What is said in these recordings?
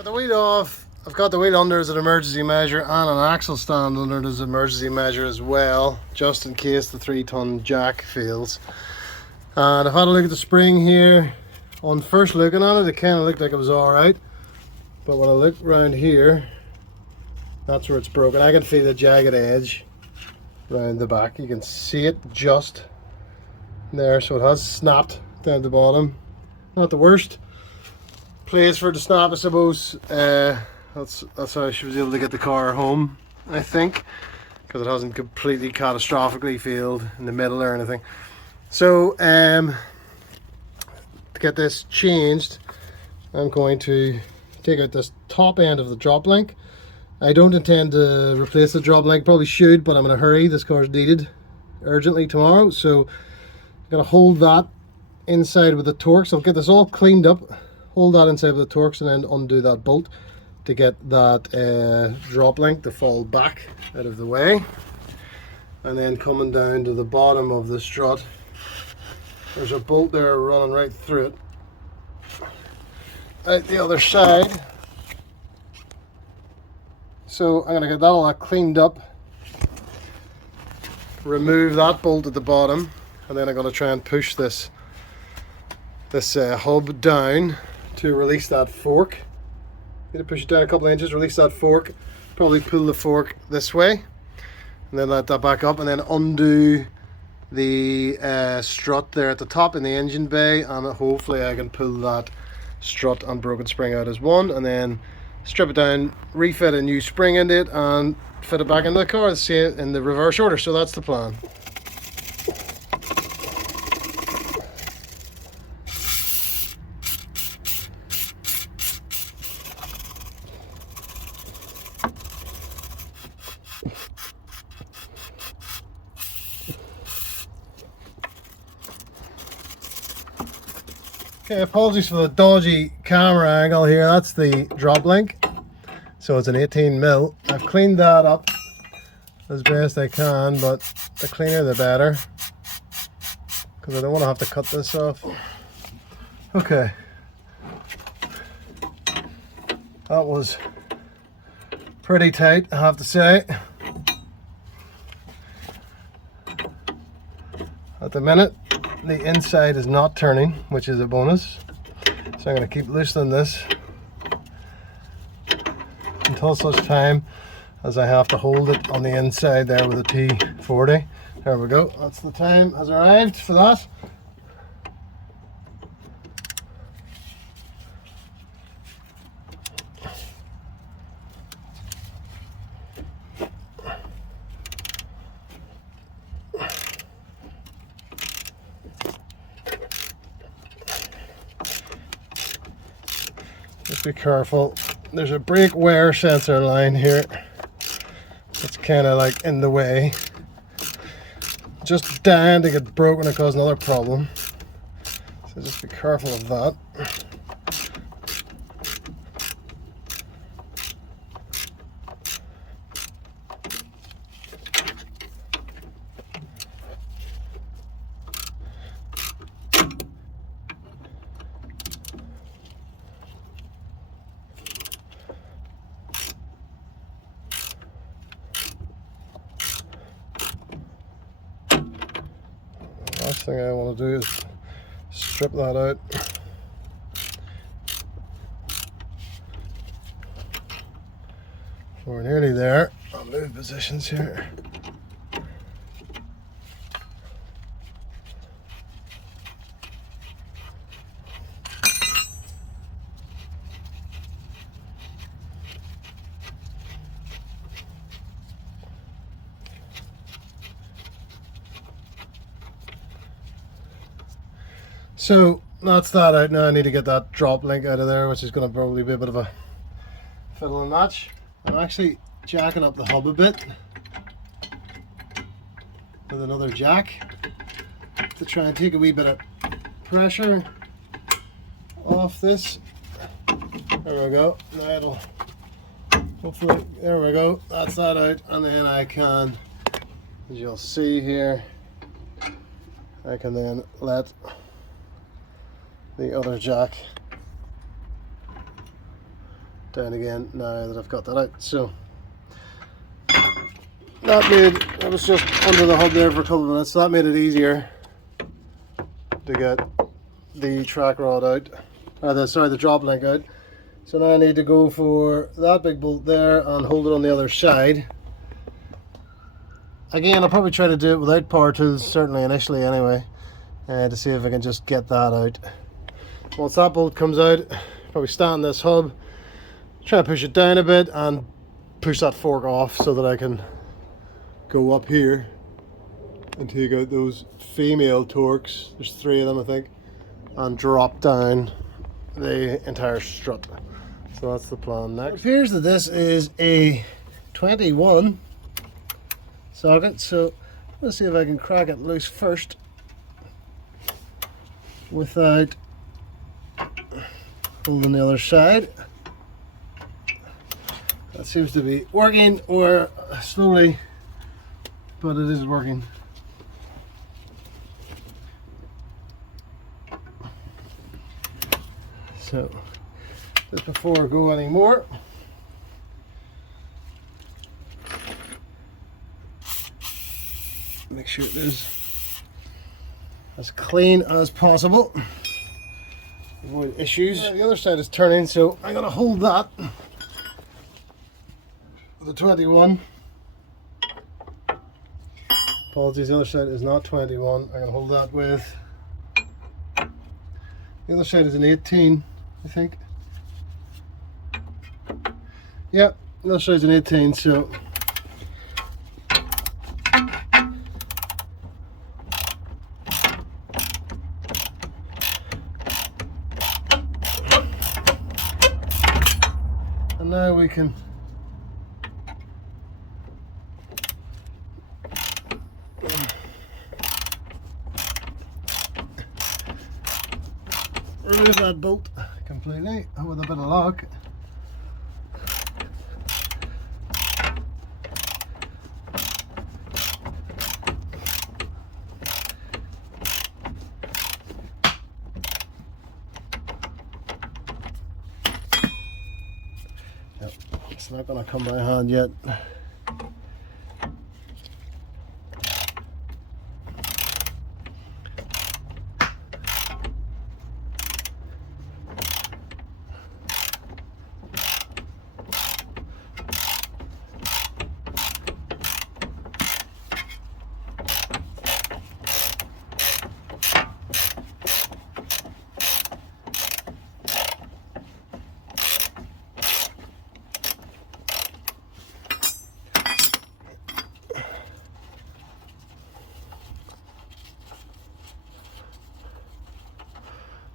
got the wheel off. I've got the wheel under as an emergency measure and an axle stand under as an emergency measure as well, just in case the 3-ton jack fails. And I've had a look at the spring here. On first looking at it, it kind of looked like it was alright, but when I look around here, that's where it's broken. I can feel the jagged edge around the back. You can see it just there, so it has snapped down the bottom. Not the worst place for it to snap, I suppose. That's how she was able to get the car home, I think, because it hasn't completely catastrophically failed in the middle or anything. So to get this changed, I'm going to take out this top end of the drop link. I don't intend to replace the drop link, probably should, but I'm in a hurry. This car is needed urgently tomorrow, so I'm going to hold that inside with the Torx. I'll get this all cleaned up, hold that inside with the Torx, and then undo that bolt to get that drop link to fall back out of the way. And then coming down to the bottom of the strut, there's a bolt there running right through it. Out the other side. So I'm going to get that all cleaned up, remove that bolt at the bottom, and then I'm going to try and push this hub down to release that fork. Need to push it down a couple of inches, release that fork, probably pull the fork this way, and then let that back up, and then undo the strut there at the top in the engine bay, and hopefully I can pull that strut and broken spring out as one, and then strip it down, refit a new spring into it, and fit it back into the car in the reverse order. So that's the plan. Okay, apologies for the dodgy camera angle here. That's the drop link. So it's an 18mm. I've cleaned that up as best I can, but the cleaner the better, because I don't want to have to cut this off. Okay. That was pretty tight, I have to say. At the minute, the inside is not turning, which is a bonus. So I'm going to keep loosening this until such time as I have to hold it on the inside there with a T40. There we go. That's the time has arrived for that. Just be careful. There's a brake wear sensor line here. It's kind of like in the way. Just dying to get broken and cause another problem. So just be careful of that. Last thing I want to do is strip that out. We're nearly there. I'll move positions here. So that's that out now. I need to get that drop link out of there, which is going to probably be a bit of a fiddle and match. I'm actually jacking up the hub a bit with another jack to try and take a wee bit of pressure off this. There we go. Now it'll hopefully, there we go. That's that out, and then I can, as you'll see here, I can then let the other jack down again now that I've got that out. So that was just under the hub there for a couple of minutes, so that made it easier to get the track rod out, or the drop link out. So now I need to go for that big bolt there and hold it on the other side. Again, I'll probably try to do it without power tools, certainly initially anyway, to see if I can just get that out. Once that bolt comes out, probably stand this hub, try to push it down a bit and push that fork off so that I can go up here and take out those female torques. There's 3 of them, I think, and drop down the entire strut. So that's the plan next. It appears that this is a 21 socket, so let's see if I can crack it loose first without holding the other side. That seems to be working, or slowly, but it is working. So just before I go any more, make sure it is as clean as possible. Avoid issues. The other side is turning, so I'm going to hold that with the 21. Apologies, the other side is not 21. I'm going to hold that with, the other side is an 18, I think. Yeah, the other side is an 18, so and now we can remove that bolt completely with a bit of lock. Yep, it's not going to come by hand yet.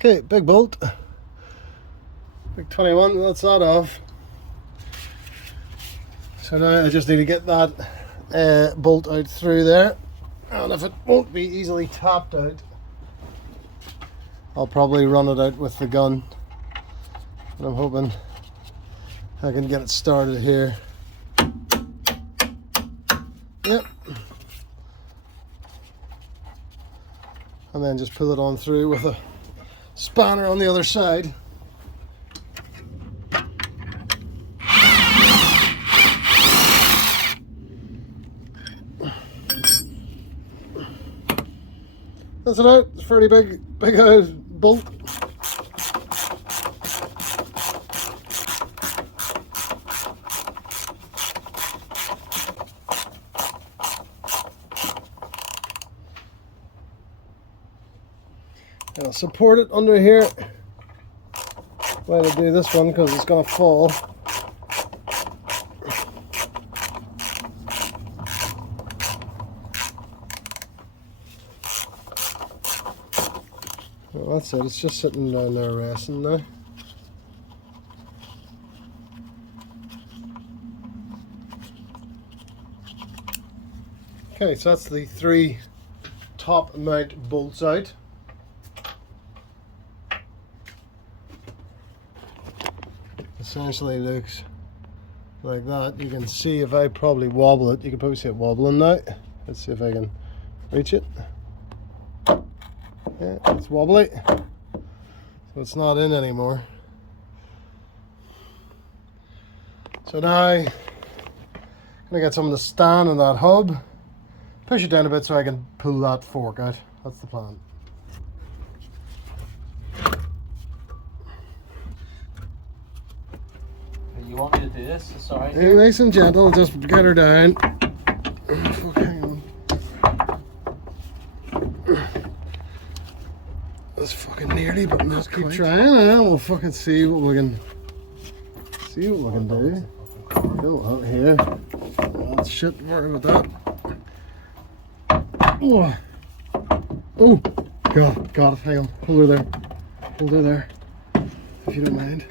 Okay, big bolt, big 21, that's that off. So now I just need to get that bolt out through there, and if it won't be easily tapped out, I'll probably run it out with the gun. And I'm hoping I can get it started here. Yep. And then just pull it on through with a spanner on the other side. That's it out. It's a fairly big bolt. I'll support it under here while I do this one because it's going to fall. Well, that's it, it's just sitting down there resting now. Okay, so that's the 3 top mount bolts out. Essentially looks like that. You can see if I probably wobble it, you can probably see it wobbling now. Let's see if I can reach it. Yeah, it's wobbly, so it's not in anymore. So now I'm gonna get some of the stand on that hub, push it down a bit so I can pull that fork out. That's the plan. You want me to do this? Sorry. Hey, nice and gentle, just get her down. Fuck, hang on. That's fucking nearly, but not quite. Keep trying, and we'll fucking see what we can do. Go out here. Oh shit, worry about that. Oh, oh, got it. Hang on, hold her there, if you don't mind.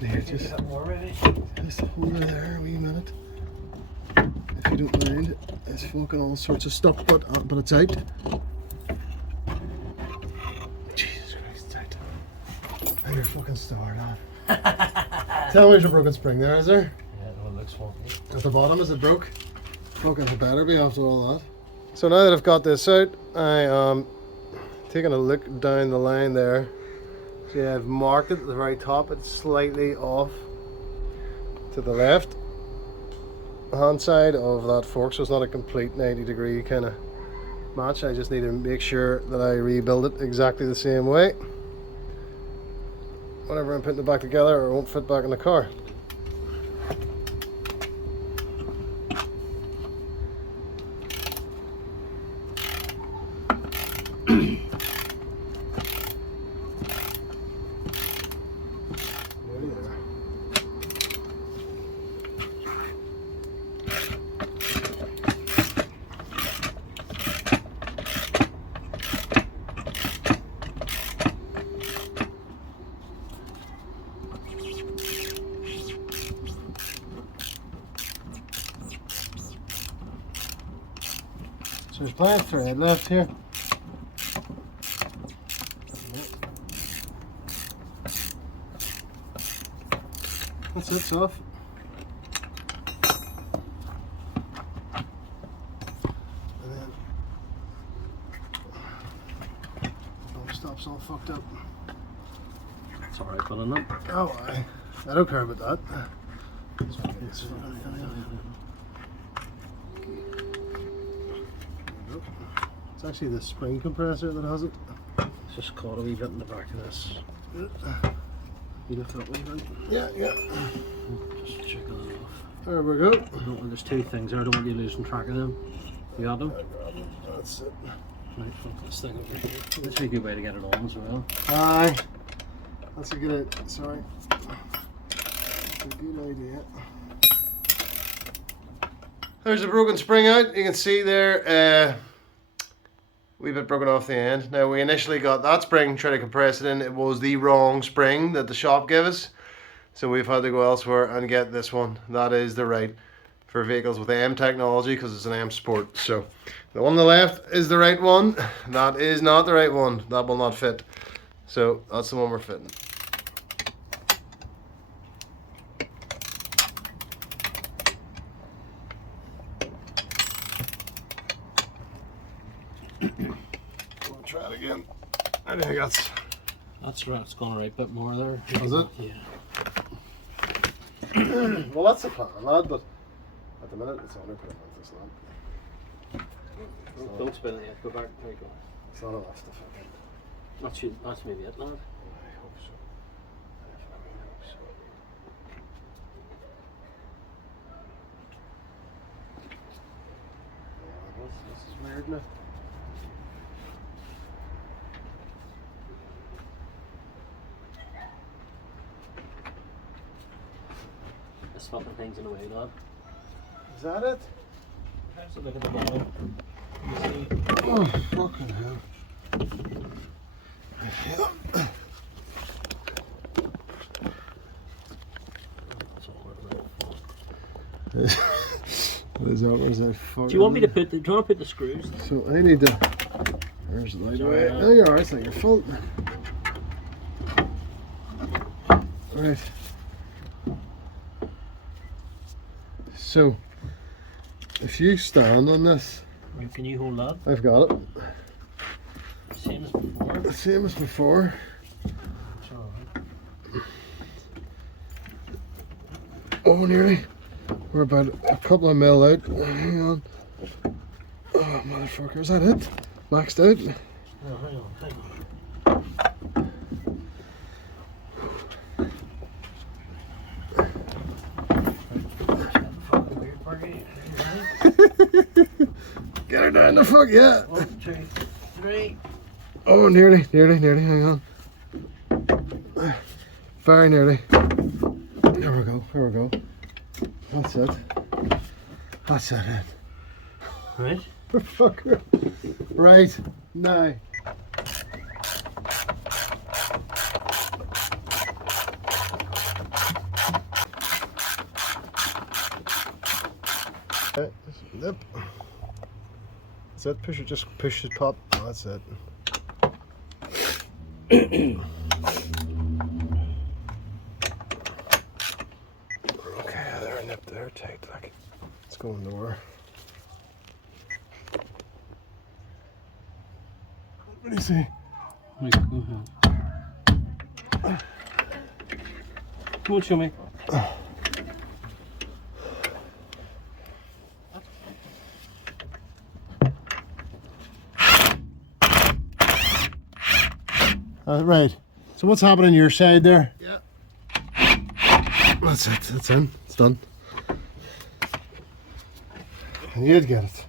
There, just hold her there a wee minute, if you don't mind. It's fucking all sorts of stuff, but it's out. Jesus Christ, it's out. And you're fucking star, lad. Tell me there's a broken spring there, is there? Yeah, it looks funky. At the bottom, is it broke? Fucking it better be after all that. So now that I've got this out, I am taking a look down the line there. See, I've marked it at the very top. It's slightly off to the left hand side of that fork, so it's not a complete 90-degree kind of match. I just need to make sure that I rebuild it exactly the same way whenever I'm putting it back together, or it won't fit back in the car. So there's plenty of thread left here. That's it, it's off. And then oh, stop's all fucked up. It's alright, but I'm not. Oh, I don't care about that. It's actually the spring compressor that has it. It's just caught a wee bit in the back of this. You lift it up a wee bit. Yeah. Just check that off. There we go. There's two things there, I don't want you losing track of them. You got them? That's it. Right, fuck this thing over here. This would be a good way to get it on as well. Aye. That's a good idea. Sorry. That's a good idea. There's a broken spring out. You can see there, wee bit broken off the end. Now we initially got that spring, tried to compress it in. It was the wrong spring that the shop gave us. So we've had to go elsewhere and get this one. That is the right for vehicles with M technology, because it's an M Sport. So the one on the left is the right one. That is not the right one. That will not fit. So that's the one we're fitting. We'll try it again. I think That's right, it's gone a right bit more there. Is it? Yeah. Well, that's the plan, lad, but at the minute it's only put with this lamp. Don't spin it yet, go back. There you go. It's not enough to fit in. That's maybe it, lad. I hope so. I definitely hope so. Yeah, this is weird now. It's fucking things in the way, lad. Is that it? Have a look at the bottom. You see? Oh, fucking hell. Do you want me to put the screws? So I need to. There's the light away. Oh, you're alright, it's not your fault. Right. So, if you stand on this, Can you hold that? I've got it. Same as before. The same as before. It's alright. Oh, nearly. We're about a couple of mil out. Hang on. Oh, motherfucker. Is that it? Maxed out? No, hang on. Get her down the fuck, yeah. 1, 2, 3. Oh, nearly. Hang on. Very nearly. There we go. That's it. That's it. Right. Fucker. Right. Now. Yep. That's it. Push it. Just push it. Pop. That's it. Okay, they're nipped. They're tight. Like, let's go in the door. What do you see? Right, go ahead. Come on, show me. Right. So what's happening on your side there? Yeah. That's it. It's in. It's done. And you'd get it.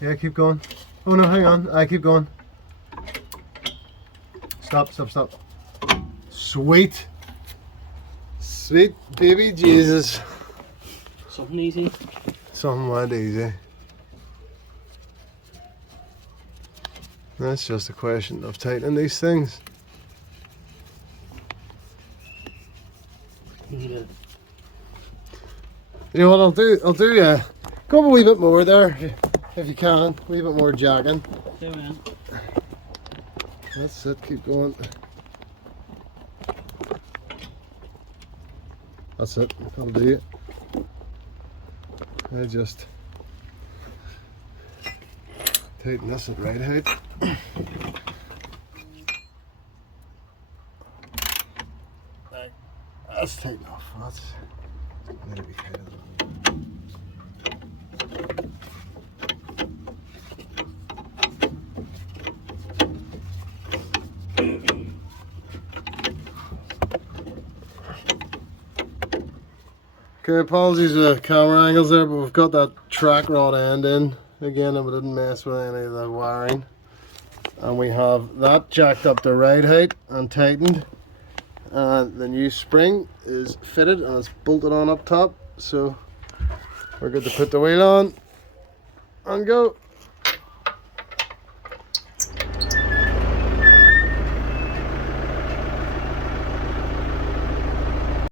Yeah, keep going. Oh no, hang on. I keep going. Stop. Sweet baby Jesus. Something easy. Somewhat easy. That's just a question of tightening these things. You need it. You know what I'll do? Go a wee bit more there, if you can. A wee bit more jagging. There we are. That's it. Keep going. That's it. That'll do it. I just tighten this at right height. That's tight enough. That's maybe tight enough. Okay, apologies for the camera angles there, but we've got that track rod end in again, and we didn't mess with any of the wiring. And we have that jacked up to right height and tightened. And the new spring is fitted and it's bolted on up top, so we're good to put the wheel on and go.